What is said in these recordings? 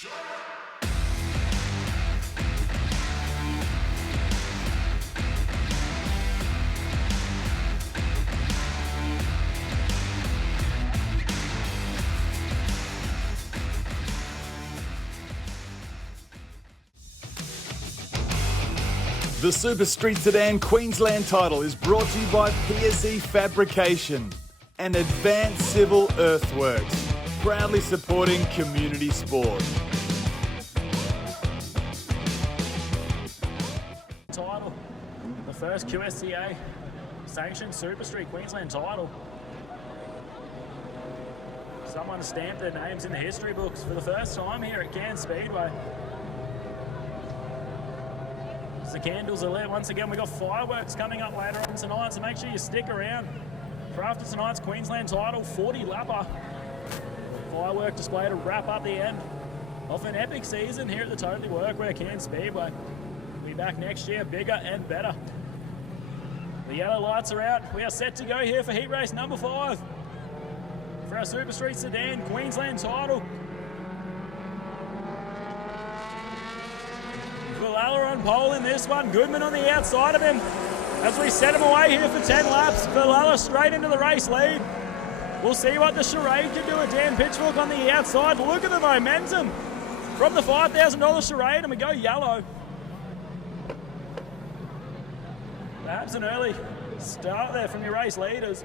The Super Street Sedan Queensland title is brought to you by PSE Fabrication and Advanced Civil Earthworks, proudly supporting community sport. Title, the first QSCA sanctioned Super Street Queensland title. Someone stamped their names in the history books for the first time here at Cairns Speedway. The candles are lit. Once again, we've got fireworks coming up later on tonight, so make sure you stick around for after tonight's Queensland title 40 lapper. Firework display to wrap up the end of an epic season here at the Totally Workwear Cairns Speedway. We'll be back next year, bigger and better. The yellow lights are out. We are set to go here for heat race number 5 for our Super Street Sedan Queensland title. Valhalla on pole in this one. Goodman on the outside of him as we set him away here for 10 laps. Valhalla straight into the race lead. We'll see what the charade can do with Dan Pitchfork on the outside. Look at the momentum from the $5,000 charade, and we go yellow. Perhaps an early start there from your race leaders.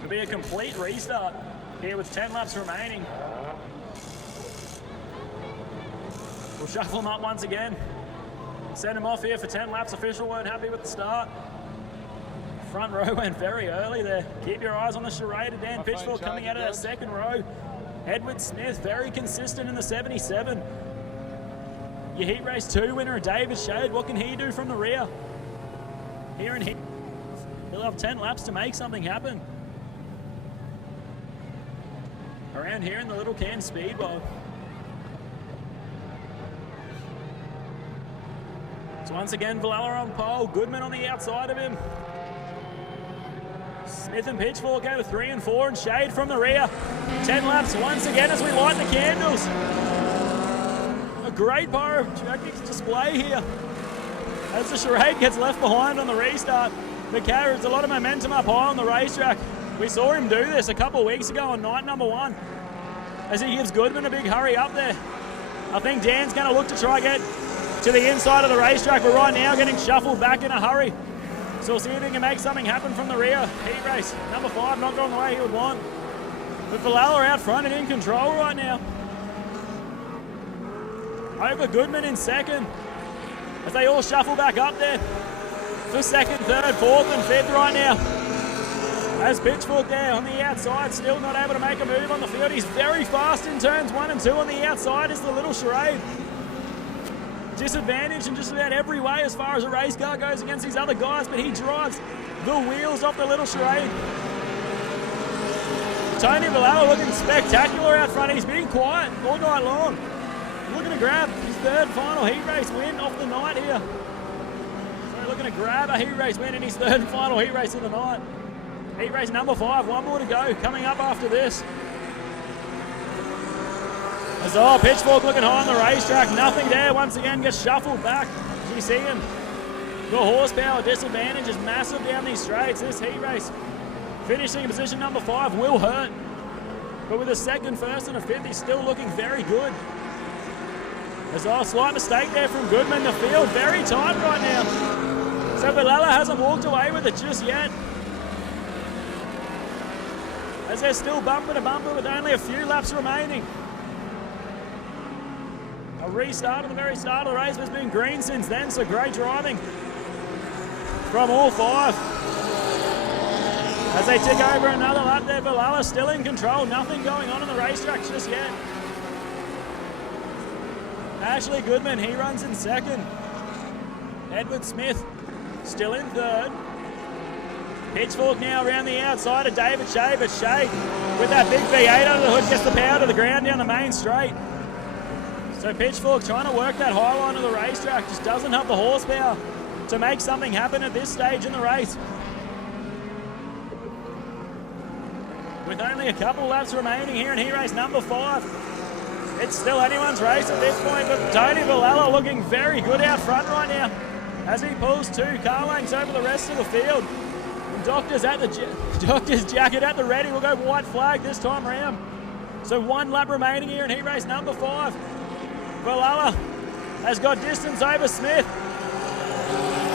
Could be a complete restart here with 10 laps remaining. We'll shuffle them up once again. Send them off here for 10 laps. Official weren't happy with the start. Front row went very early there. Keep your eyes on the charade of Dan Pitchfork coming out of that second row. Edward Smith, very consistent in the 77. Your Heat Race 2 winner, David Shade. What can he do from the rear? Here in Heat, he'll have 10 laps to make something happen. Around here in the little Cairns Speedway. So once again, Valhalla on pole, Goodman on the outside of him. Smith and Pitchfork go to 3 and 4, and Shade from the rear. 10 laps once again as we light the candles. A great pyrotechnics display here as the charade gets left behind on the restart. But carries a lot of momentum up high on the racetrack. We saw him do this a couple of weeks ago on night number 1 as he gives Goodman a big hurry up there. I think Dan's going to look to try get to the inside of the racetrack, but right now getting shuffled back in a hurry. So we'll see if he can make something happen from the rear. Heat race number 5, not going the way he would want. But Valhalla out front and in control right now. Over Goodman in second as they all shuffle back up there for second, third, fourth and fifth right now. As Pitchfork there on the outside, still not able to make a move on the field. He's very fast in turns 1 and 2 on the outside is the little charade. Disadvantage in just about every way as far as a race car goes against these other guys, but he drives the wheels off the little charade. Tony Valhalla looking spectacular out front. He's been quiet all night long. Looking to grab his third final heat race win off the night here. So looking to grab a heat race win in his third and final heat race of the night. Heat race number 5, 1 more to go coming up after this. As Pitchfork looking high on the racetrack, nothing there. Once again gets shuffled back. As you see him, the horsepower disadvantage is massive down these straights. This heat race, finishing in position number 5 will hurt. But with a second, first and a fifth, he's still looking very good. As a slight mistake there from Goodman. The field very tight right now. So Valhalla hasn't walked away with it just yet. As they're still bumper to bumper with only a few laps remaining. A restart at the very start of the race has been green since then, so great driving from all 5. As they tick over another lap there, Valhalla still in control. Nothing going on the racetrack just yet. Ashley Goodman, he runs in second. Edward Smith still in third. Pitchfork now around the outside of David Shea, but Shea with that big V8 under the hood gets the power to the ground down the main straight. So Pitchfork trying to work that high line of the racetrack, just doesn't have the horsepower to make something happen at this stage in the race. with only a couple laps remaining here in heat race number 5. It's still anyone's race at this point, but Tony Villella looking very good out front right now as he pulls 2 car lengths over the rest of the field. And Doctor's jacket at the ready. We'll go white flag this time round. So 1 lap remaining here in heat race number 5. Villella has got distance over Smith.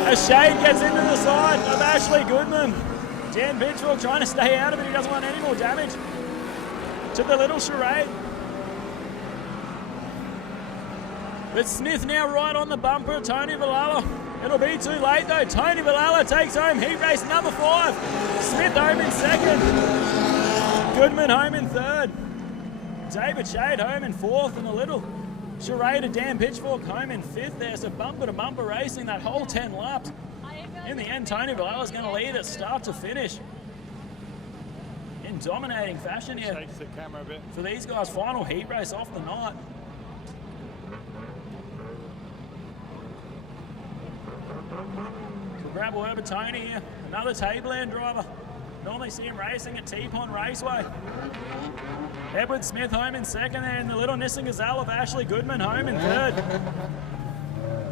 A shade gets into the side of Ashley Goodman. Dan Pitchfork trying to stay out of it. He doesn't want any more damage to the little charade. But Smith now right on the bumper of Tony Villella. It'll be too late though. Tony Villella takes home heat race number 5. Smith home in 2nd. Goodman home in 3rd. David Shade home in 4th, and a little charade of Dan Pitchfork home in 5th there. So bumper to bumper racing that whole 10 laps. In the end, Tony Villalla's going to lead it start to finish in dominating fashion here. Shakes the camera a bit. For these guys, final heat race off the night. So grab a word with Tony here. Another Tableland driver. Normally see him racing at T-Pond Raceway. Edward Smith home in 2nd there, and the little Nissan Gazelle of Ashley Goodman home in 3rd.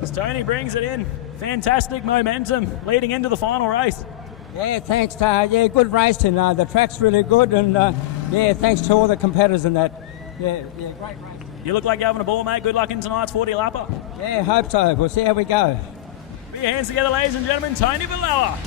As Tony brings it in. Fantastic momentum leading into the final race. Yeah, thanks. Yeah, good racing. The track's really good, and yeah, thanks to all the competitors in that. Yeah, great race. You look like you're having a ball, mate. Good luck in tonight's 40 lapper. Yeah, hope so. We'll see how we go. Put your hands together, ladies and gentlemen. Tony Villella.